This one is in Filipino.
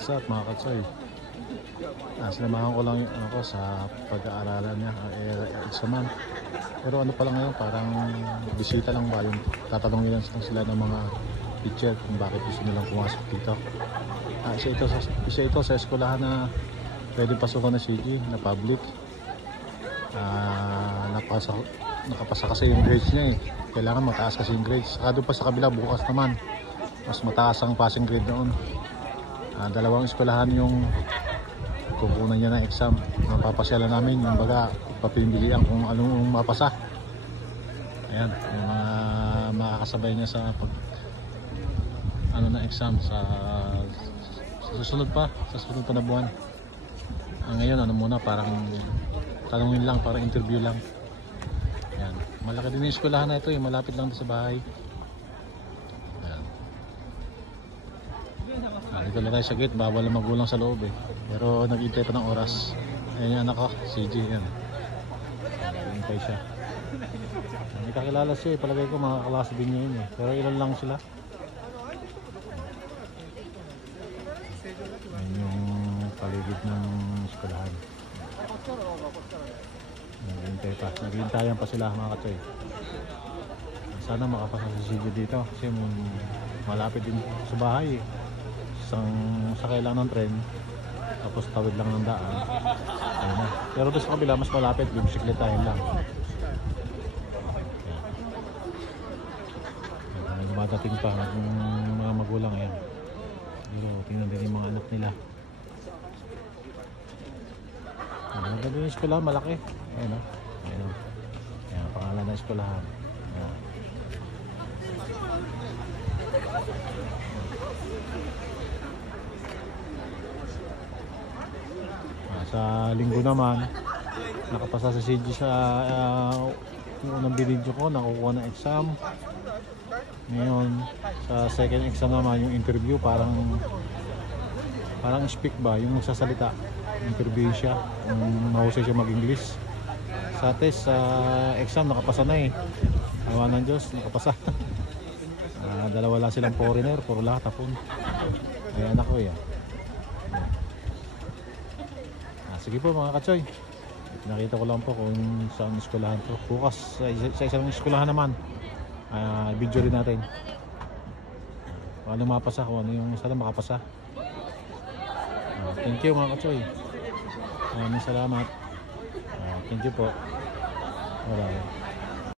What's up mga katsoy? Sinamahan ko lang yung ano ko sa pag-aaralan niya, examan. Pero ano pa lang ngayon, parang bisita lang ba yung tatanungin lang sila ng mga teacher kung bakit gusto nilang pumasok dito. Isa ito sa eskwelahan na pwede pasukan na CG na public. Nakapasa kasi yung grades niya eh. Kailangan mataas kasi yung grades. Saka doon pa sa kabila bukas naman mas mataas ang passing grade doon. Dalawang eskwelahan yung kukunan niya ng exam. Mapapasyalan namin yung baga papimilian kung anong mapasa. Ayan, yung mga makakasabay niya sa pag na exam sa susunod pa na buwan. Ngayon ano muna, parang tanungin lang, parang interview lang. Ayan, malaki din yung eskwelahan na ito, yung malapit lang sa bahay. Dito lang tayo sa gate, bawal na magulang sa loob eh. Pero nag-intay pa ng oras. Ayan yung anak ko, CJ yan. Nag-intay siya. Hindi kakilala siya eh, palagay ko mga kaklase din niya yun eh. Pero ilan lang sila. Ayan yung paligid ng eskwelahan. Nag-intayan pa sila mga katsoy. Sana makapasa si CJ dito kasi malapit din sa bahay eh. Sakay lang ng tren tapos tawid lang ng daan. Ayun na. Pero doon sa kabila mas malapit, bisikletahin lang. Dumadating pa ng mga magulang. Ayan, pero tingnan din yung mga anak nila. Maganda yung eskwelahan, malaki. Ayun o, ayan, pangalan ng eskwelahan. Sa linggo naman nakapasa sa CG sa yung unang binidyo ko, nakukuha ng exam. Ngayon sa second exam naman yung interview, parang speak ba yung magsasalita, interview siya kung mahusay siya mag-English. Sa test, sa exam nakapasa na eh, awa ng Diyos, nakapasa. Dalawa lang silang foreigner, puro lahat hapon. Ay anak ko yan. Sige po mga katsoy, nakita ko lang po kung saan eskwelahan to. Bukas sa isang eskwelahan naman, video rin natin kung ano mapasa, kung ano yung sana makapasa. Thank you mga katsoy, maraming salamat. Thank you po. Bye bye.